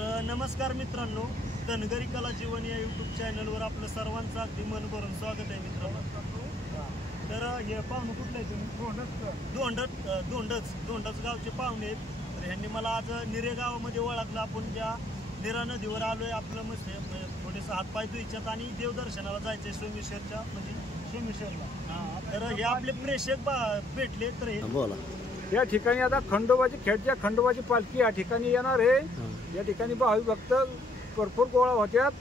तर नमस्कार मित्रांनो, धनगरी कला जीवन या यूट्यूब चॅनलवर आपलं सर्वांचं अगदी मन भरून स्वागत आहे मित्रांनो। तर हे पाहुणे कुठले आहे तुम्ही? दोंडच गावचे पाहुणे आहेत। तर ह्यांनी मला आज निरे गावामध्ये ओळखलं। आपण ज्या निरा नदीवर आलोय, आपलं मस्त थोडेसं हातपाय धुईच्यात आणि देवदर्शनाला जायचंय सोमेश्वरच्या, म्हणजे सोमेश्वरला। तर हे आपले प्रेक्षक भेटले। तर हे बोला, या ठिकाणी आता खंडोबाची खेडच्या खंडोबाची पालखी या ठिकाणी येणार आहे। या ठिकाणी भाविक भक्त भरपूर गोळा होत्यात।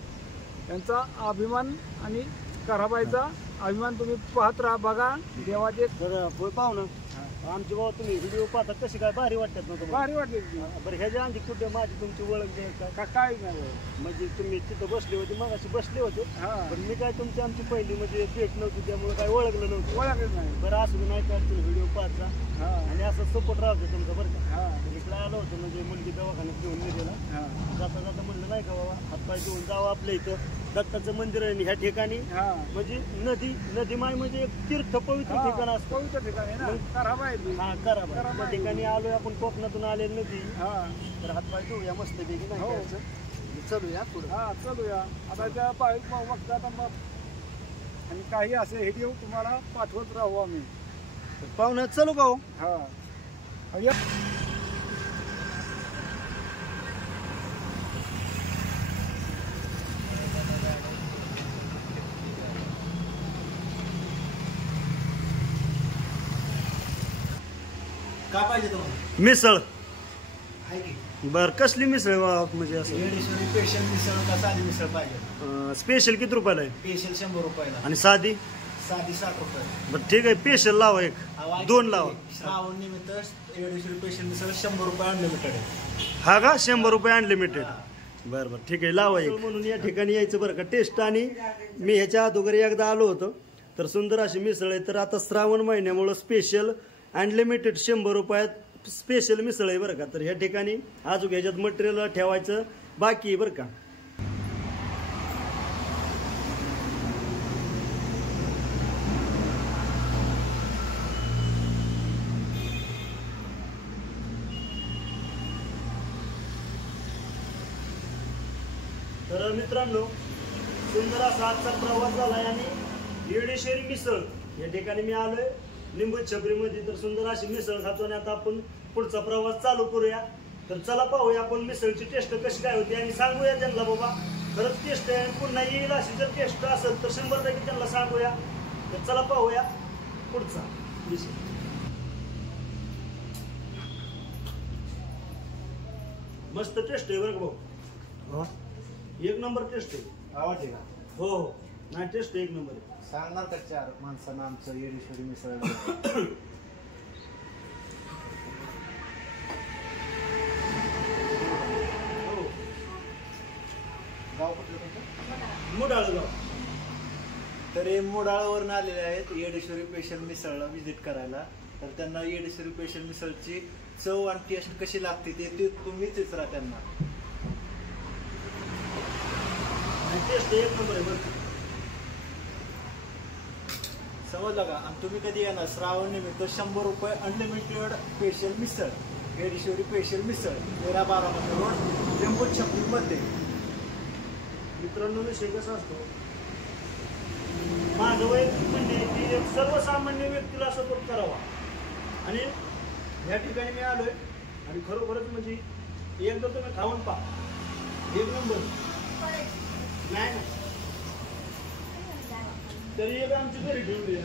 त्यांचा अभिमान आणि कराबाईचा अभिमान तुम्ही पाहत राहा, बघा देवाचे। तर पाहुणं आमची बाबा तुम्ही व्हिडिओ पाहता कशी काय भारी वाटतात ना तुम्हाला? भारी वाटले। बरं, ह्याच्या आधी कुठे माझी तुमची ओळख काय काय नाही म्हणजे तुम्ही तिथं बसले होते, मगाशी बसले होते, पण मी काय तुमची आमची पहिली म्हणजे भेट नव्हती, त्यामुळे काय ओळखलं नव्हतं। ओळखच नाही। बरं, असं नाही का तुम्ही व्हिडिओ पाहता आणि असं सपोर्ट राहतो तुमचा बरं का। इकडे आलो होतो म्हणजे मुलगी दवाखान्यात घेऊन गेलेला, जाता जाता म्हणलं नाही का बाबा हातपाय घेऊन जावं आपल्या इथं दत्ताचं मंदिर आहे ह्या ठिकाणी। म्हणजे नदीमाय म्हणजे एक तीर्थ पवित्र ठिकाण असतं, पवित्र ठिकाण आहे ना, कराबाई। कराबाई त्या ठिकाणी आलोय आपण, कोकणातून आलेली नदी। तर हातपाय धुऊया मस्त पैकी, नाही चलूया पुढे। चलूया आता त्या भाविक भक्त आता मग आणि काही असे व्हिडिओ तुम्हाला पाठवत राहू आम्ही। पाहुणं चलू का हो? काय पाहिजे तुम्हाला? मिसळ आहे की? बर, कसली मिसळ म्हणजे असं येडेश्वरी स्पेशल मिसळ का साधी मिसळ पाहिजे? स्पेशल किती रुपयाला आहे? स्पेशल 100 रुपयाला आणि साधी? साधी 60 रुपये। बर ठीक आहे, स्पेशल लावा, एक दोन लावा। श्रावण निमित्त येडेश्वरी स्पेशल मिसळ 100 रुपये अनलिमिटेड आहे। हा का? 100 रुपये अनलिमिटेड? बरं बरं ठीक आहे, लावा एक। म्हणून या ठिकाणी यायचं बरं का, टेस्ट। आणि मी ह्याच्या अगोदर एकदा आलो होतो, तर सुंदर अशी मिसळ आहे। तर आता श्रावण महिन्यामुळं स्पेशल अनलिमिटेड 100 रुपयात स्पेशल मिसळ आहे बरं का। तर ह्या ठिकाणी अजून ह्याच्यात मटेरियल ठेवायचं बाकी आहे बरं का। तर मित्रांनो, सुंदर असा आजचा प्रवास झालाय आणि येडेश्वरी मिसळ या ठिकाणी मी आलोय लिंबू छपरीमध्ये। तर सुंदर अशी मिसळ खातो आणि आता आपण पुढचा प्रवास चालू करूया। तर चला पाहूया आपण मिसळची टेस्ट कशी काय होती आणि सांगूया त्यांना बाबा खरंच टेस्ट आहे, पुन्हा येईल अशी जर टेस्ट असेल तर 100% त्यांना सांगूया। तर चला पाहूया पुढचा मिसळ। मस्त टेस्ट आहे बरं का भाऊ, एक नंबर टेस्ट आहे। आवडते का? हो हो, नाही टेस्ट एक नंबर आहे। सांगणार का 4 माणसांना आमचं येडेश्वरी मिसळ? गाव कुठलं तुमचं? मुडाळगाव। तर हे मुडाळवरून आलेले आहेत येडेश्वरी स्पेशल मिसळला व्हिजिट करायला। तर त्यांना येडेश्वरी स्पेशल मिसळची चव आणि टेस्ट कशी लागते ते तुम्हीच विचारा त्यांना। टेस्ट एक नंबर आहे बरं, समजलं का? आणि तुम्ही कधी येणार? श्रावण निमित्त 100 रुपये अनलिमिटेड स्पेशल मिसळ, येडेश्वरी स्पेशल मिसळ, 13 बारामती रोड, लिंबू छपरीमध्ये। मित्रांनो, विषय कसा असतो, माझं वैयक्तिक म्हणजे की एक सर्वसामान्य व्यक्तीला सपोर्ट करावा। आणि या ठिकाणी मी आलोय आणि खरोखरच म्हणजे एकदा तुम्ही खाऊन पहा, एक नंबर। नाही ना तरी एक आमची घरी ठेवून दे।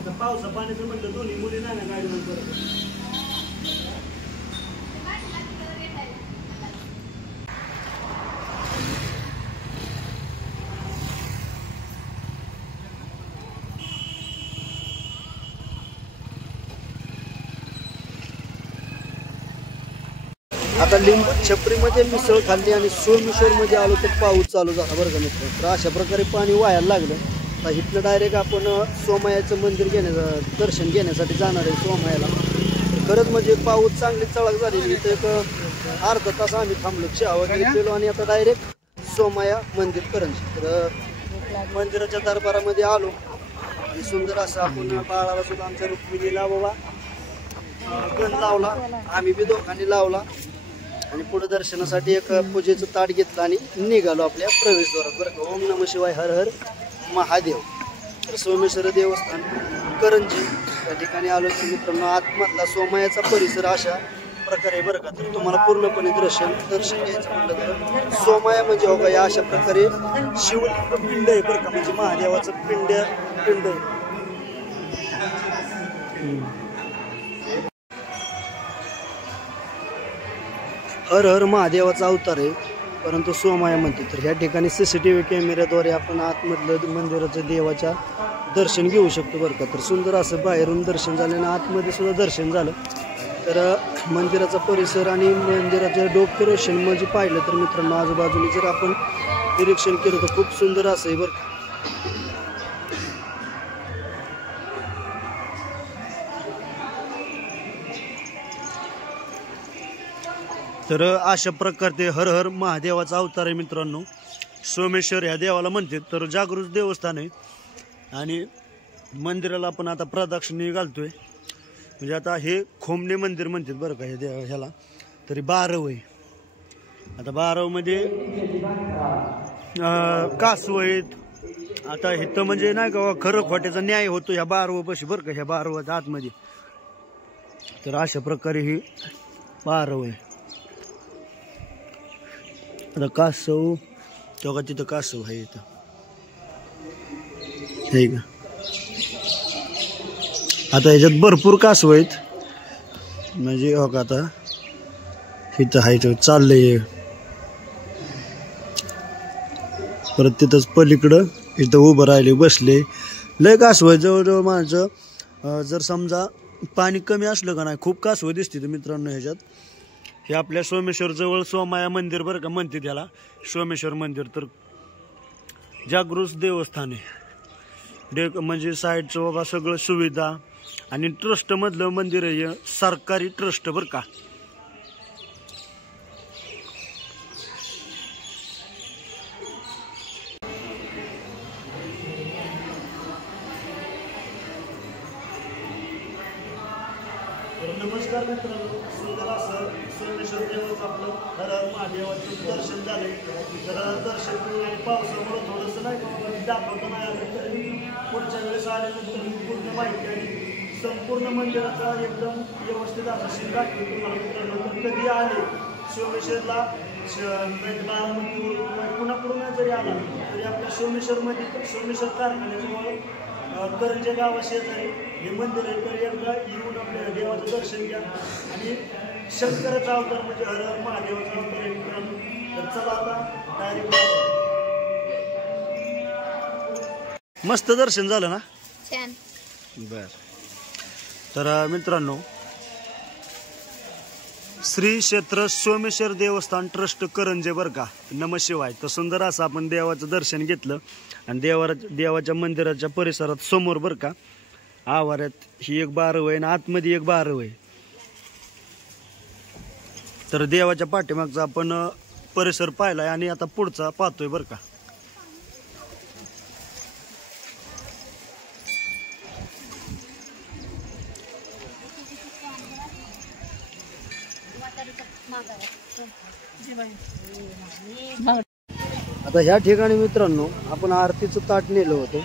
आता पावसा पाण्याचं म्हटलं दोन्ही मुली नाही ना गाडीवर करत। आता लिंबू छपरीमध्ये मिसळ खाल्ली आणि सोमेश्वरमध्ये आलो तर पाऊस चालू झाला बरं का मित्र। तर अशा प्रकारे पाणी वाहायला लागलं। तर इथलं डायरेक्ट आपण सोमयाचं मंदिर दर्शन घेण्यासाठी जाणार आहे सोमयाला। खरंच म्हणजे पाऊस चांगली चळक झालेली, इथं एक अर्धा तास आम्ही थांबलो, चहा वगैरे केलो आणि आता डायरेक्ट सोमया मंदिर करंजी। तर मंदिराच्या दरबारामध्ये आलो आणि सुंदर असं आपण बाळाला सुद्धा आमच्या रुक्मिणीला बाबा गण लावला, आम्ही बी दोघांनी लावला आणि पुढे दर्शनासाठी एक पूजेचं ताट घेतलं आणि निघालो आपल्या प्रवेशद्वारात बरं का. ओम नम शिवाय हर हर महादेव. तर सोमेश्वर देवस्थान करंजी या ठिकाणी आलो की मित्रांनो आतमधला सोमयाचा परिसर अशा प्रकारे बरं का. तर तुम्हाला पूर्णपणे दर्शन घ्यायचं म्हटलं तर सोमया म्हणजे हो का या अशा प्रकारे शिवलिंग पिंड आहे बरं का, म्हणजे महादेवाचं पिंड आहे. हर हर महादेवाचा अवतार आहे, परंतु सोमया म्हणते. तर ह्या ठिकाणी CCTV कॅमेऱ्याद्वारे आपण आतमधलं मंदिराचं देवाच्या दर्शन घेऊ शकतो बरं का. तर सुंदर असं बाहेरून दर्शन झालं आणि आतमध्ये सुद्धा दर्शन झालं. तर मंदिराचा परिसर आणि मंदिराचं डेकोरेशन म्हणजे पाहिलं तर मित्रांनो आजूबाजूने जर आपण निरीक्षण केलं तर खूप सुंदर असं आहे बरं का. तर अशा प्रकारे हर हर महादेवाचा अवतार आहे मित्रांनो. सोमेश्वर ह्या देवाला म्हणतात. तर जागृत देवस्थान आहे आणि मंदिराला आपण आता प्रदक्षिणे घालतोय. म्हणजे आता हे खोमणे मंदिर म्हणतात बरं का हे ह्याला. तरी 12 आहे. आता 12 मध्ये कासव आहेत. आता इथं म्हणजे नाही का खरं खोट्याचा न्याय होतो ह्या 12 पाशी बरं का, ह्या 12 आतमध्ये. तर अशा प्रकारे ही 12 आहे. आता कासव तेव्हा तिथं कासव आहे इथं हे का. आता ह्याच्यात भरपूर कासव आहेत म्हणजे हो का. आता इथं आहे चाललंय परत तिथंच पलीकडं इथं उभं राहिले बसले लय कासव आहे. जवळजवळ माझं जर समजा पाणी कमी असलं का नाही खूप कासव दिसते मित्रांनो ह्याच्यात. हे आपल्या सोमेश्वर जवळ सोमया मंदिर बरं का म्हणते त्याला सोमेश्वर मंदिर. तर जागृत देवस्थान आहे म्हणजे साईडचं बाबा सगळं सुविधा आणि ट्रस्ट मधलं मंदिर आहे. सरकारी ट्रस्ट बरं का. नमस्कार मित्रांनो. सुंदर असं सोमेश्वर देवाचं आपलं हर हर महादेवाचं दर्शन झालंय. तर दर्शन आणि पावसामुळे थोडंसं नाही का दाखवता नाही आलं तरी पुढच्या वेळेस आल्यानंतर पूर्ण माहिती आणि संपूर्ण मंदिराचा एकदम व्यवस्थित असं सीन दाखवतो तुम्हाला मित्रांनो. तर कधी आले सोमेश्वरला बारामतीवरून पुन्हा पूर्ण जरी आला तरी आपल्या सोमेश्वरमध्ये सोमेश्वर कारखान्याजवळ करंजे गावा शेजारी हे मंदिर आहे. तर एकदा येऊन आपल्या देवाचं दर्शन घ्या आणि शंकराचा अवतार म्हणजे हर हर महादेवाचा अवतार आहे मित्रांनो. तर चला आता डायरेक्ट. मस्त दर्शन झालं ना. छान. बर. तर मित्रांनो श्री क्षेत्र सोमेश्वर देवस्थान ट्रस्ट करंजे बरं का. नम शिवाय. तर सुंदर असं आपण देवाचं दर्शन घेतलं आणि देवाच्या मंदिराच्या परिसरात समोर बरं का आवारात ही एक 12 आहे आणि आतमध्ये एक 12 आहे. तर देवाच्या पाठीमागचा आपण परिसर पाहिलाय आणि आता पुढचा पाहतोय बरं का. आता ह्या ठिकाणी मित्रांनो आपण आरतीचं ताट नेलं होतं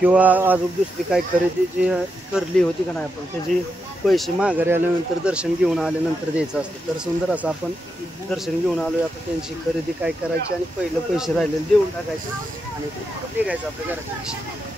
किंवा अजून दुसरी काही खरेदी जी करली होती का नाही आपण त्याची पैसे माघारी आल्यानंतर दर्शन घेऊन आल्यानंतर द्यायचं असतं. तर सुंदर असं आपण दर्शन घेऊन आलोय. आता त्यांची खरेदी काय करायची आणि पहिलं पैसे राहिलेले देऊन टाकायचे आणि निघायचं आपल्या घराच्या दिशेने.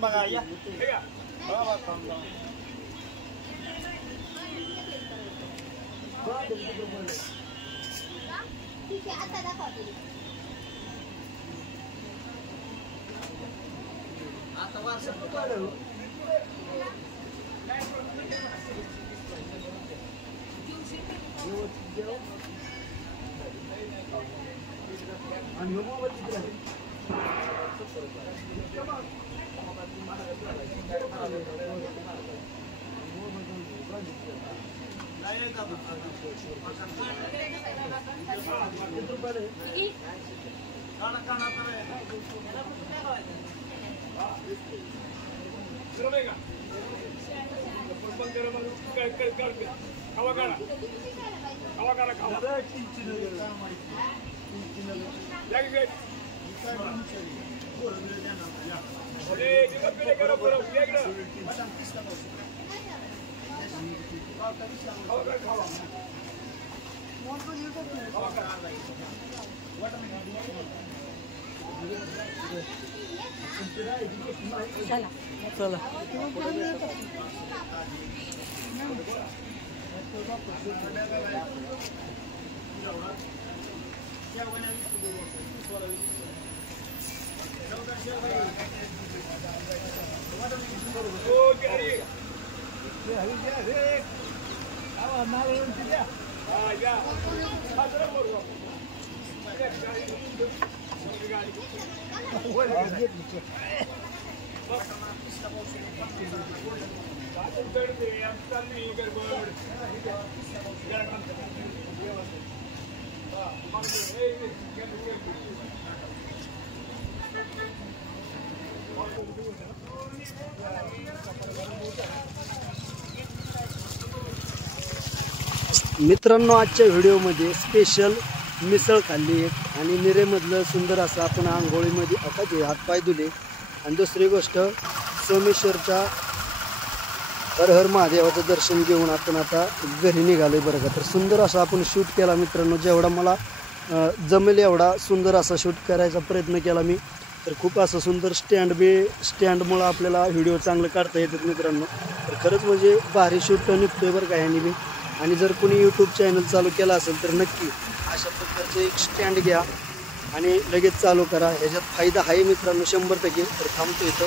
बघा या. चला मित्रांनो, आजच्या व्हिडिओमध्ये स्पेशल मिसळ खाल्ली एक आणि निरेमधलं सुंदर असं आपण आंघोळीमध्ये आता हातपाय धुले आणि दुसरी गोष्ट सोमेश्वरच्या हर हर महादेवाचं दर्शन घेऊन आपण आता घरी निघालोय बरं का. तर सुंदर असा आपण शूट केला मित्रांनो, जेवढा मला जमेल एवढा सुंदर असा शूट करायचा प्रयत्न केला मी. तर खूप असं सुंदर स्टँडमुळं आपल्याला व्हिडिओ चांगलं काढता येतात मित्रांनो. तर खरंच म्हणजे भारी शूट निघतोय बरं का ह्यानी मी. आणि जर कोणी यूट्यूब चॅनल चालू केला असेल तर नक्की अशा प्रकारचं एक स्टँड घ्या आणि लगेच चालू करा. ह्याच्यात फायदा आहे मित्रांनो 100%. तर थांबतो इथं.